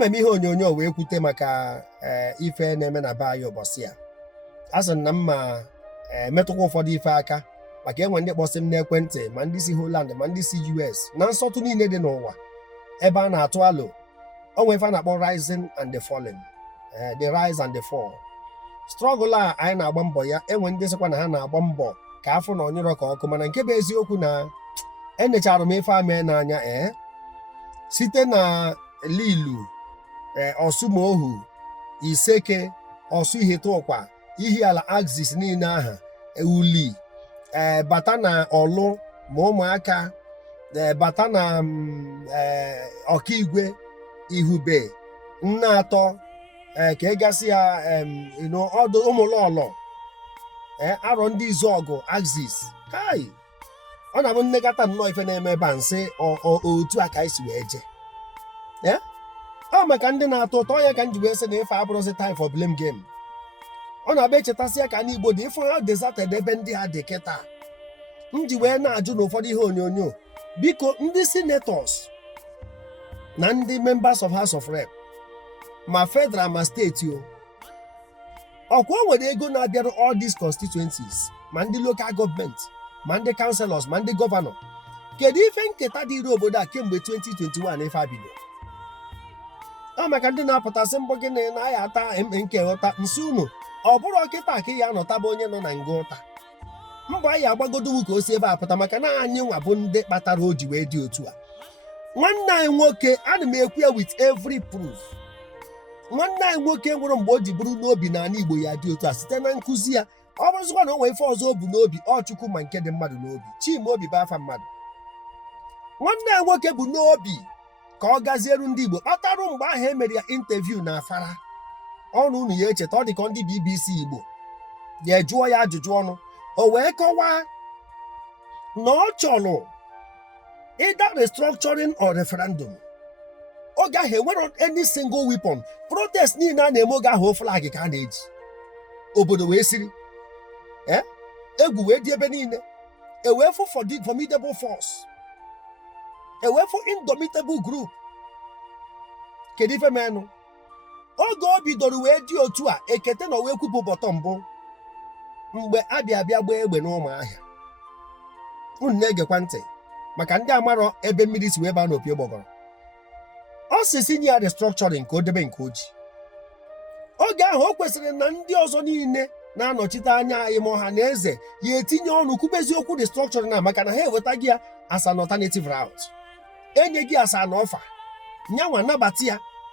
ememe ihe onyonyo wee kwute maka ife na-eme na be anyị ụbọchị a. A sị na mma metụkwa ụfọdụ ife aka maka enwe ndị kpọsị m n'ekwentị ma ndị si Holland ma ndị si US na nsọtụ niile dị n'ụwa ebe a na-atụ alo onwe ife a na-akpọ rising and the falling, the rise and the fall. Struggle a anyị na-agba mbọ ya, enwe ndị sịkwa na ha na-agba mbọ ka afọ na onyụrọ ka ọkụ, mana nke bụ eziokwu na enechara m ife ame n'anya site na Lilu, Ọsụmohu, Iseke, Ọsụ Ihetụkwa, Ihiala Axis niile aha, Uli, bata na Ọlụ ma ụmụaka, bata na Ọkaigwe, Ihube, Nnaatọ, ka egasị ya ọdụ ụmụlọlọ, arọ ndị Izuọgụ Axis. Kai, ọ na-abụ nnekọta nnọọ ife na-eme ebe a nsị otu a ka anyị si wee je. Ọ maka ndị na-atọ ụtọ ya ka m ji wee sị na ife abụrụzi time for blame game. Ọ na-abịa echetasị ya ka n'Igbo dị ịfụ ha deserted ebe ndị ha dị kịta. M ji wee na-ajụ n'ụfọdụ ihe onyonyo, biko ndị senators na ndị members of House of Rep ma federal ma steeti ọkwa o nwere ego na-abịarụ all these constituencies ma ndị local government ma ndị councillors ma ndị gọvanọ. Kedu ife nketa dịrị obodo a kemgbe 2021 ife abido? Ọ maka ndị na-apụtasị mbọ gịnị na ya ata nke ụta nsị unu ọ bụrụ ọkịta ka ya anọtaba onye nọ na nga ụta. Mbọ anyị agbagodowu ka o si ebe a pụta maka na anyị nwa bụ ndị kpatara o ji wee dị otu a. Nwanne anyị nwoke, ana m ekwu ya with every proof, nwanne anyị nwoke nwere mgbe o ji bụrụ n'obi na ala Igbo ya dị otu a site na nkụzi ya. Ọ bụrụzikwa na o nwee ife ọzọ o bu n'obi, ọ Chukwu ma nke dị mmadụ n'obi, Chimaobi bụ afa mmadụ. Nwanne anyị nwoke bụ n'obi ka ọ gazieru ndị Igbo kpatarụ mgbe ahụ e mere ya interview na Afara. Ọnụ unu ya echeta, ọ dị ka ndị BBC Igbo ya jụọ ya ajụjụ ọnụ, o wee kọwaa na ọ chọrọ either restructuring or referendum. Oge ahụ enwere any single weapon. Protest niile a na-eme oge ahụ flag ka a na-eji. Obodo wee siri egwu wee dị ebe niile, ewefu formidable force, ewefu indomitable group. Kedu ife menụ? Oge o bidoro wee dị otu a, ekete na wee kwupụ bọtọ mbụ mgbe abịa gbaa egbe n'Ụmụahịa. Unu na-egekwa ntị maka ndị amarọ ebe mmiri si wee baa n'opi ụgbọgọrọ. Ọ sị si nye ya restructuring ka o debe nke oji. Oge ahụ o kwesịrị na ndị ọzọ niile na-anọchite anya anyị ma ọha na eze ya etinye ọnụ kwube eziokwu restructuring na maka na ha eweta gị ya as an alternative route. Enye gị as an offer, nyanwa nabata ya